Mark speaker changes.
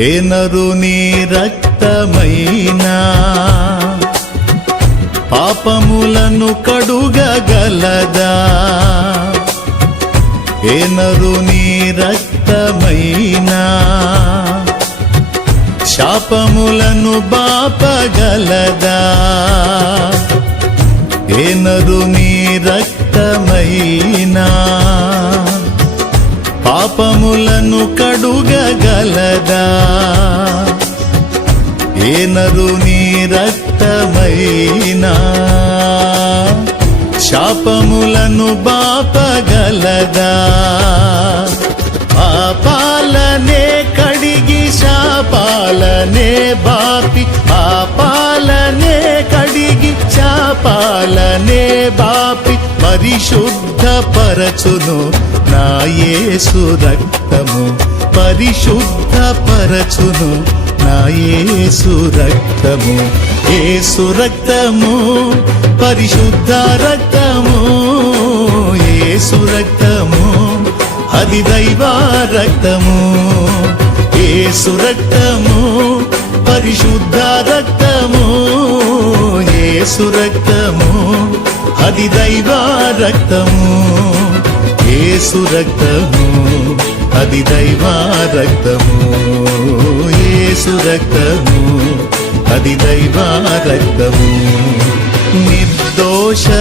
Speaker 1: ఏనరుని నరుని రక్తమైనా? పాపములను కడుగగలదా? ఏ నరుని రక్తమైనా? శాపములను బాపగలదా? ఏ నరుని రక్తమైనా? పాపములను కడుగగలదా? ఏ నరుని రక్తమైనా? శాపములను బాపగలదా? పాపాలనే కడిగి శాపాలనే బాపి పాపాలనే కడిగి శాపాలనే బాపి పరిశుద్ధ పరచును నా యేసు రక్తము పరిశుద్ధ పరచును నా యేసు రక్తము యేసు రక్తము పరిశుద్ధ రక్తము యేసు రక్తము అది దైవ రక్తము యేసు రక్తము పరిశుద్ధ రక్తము యేసు రక్తము అది దైవ రక్తము యేసు రక్తము అది దైవ రక్తము. యేసు రక్తము అది దైవ రక్తము నిర్దోషమైనది.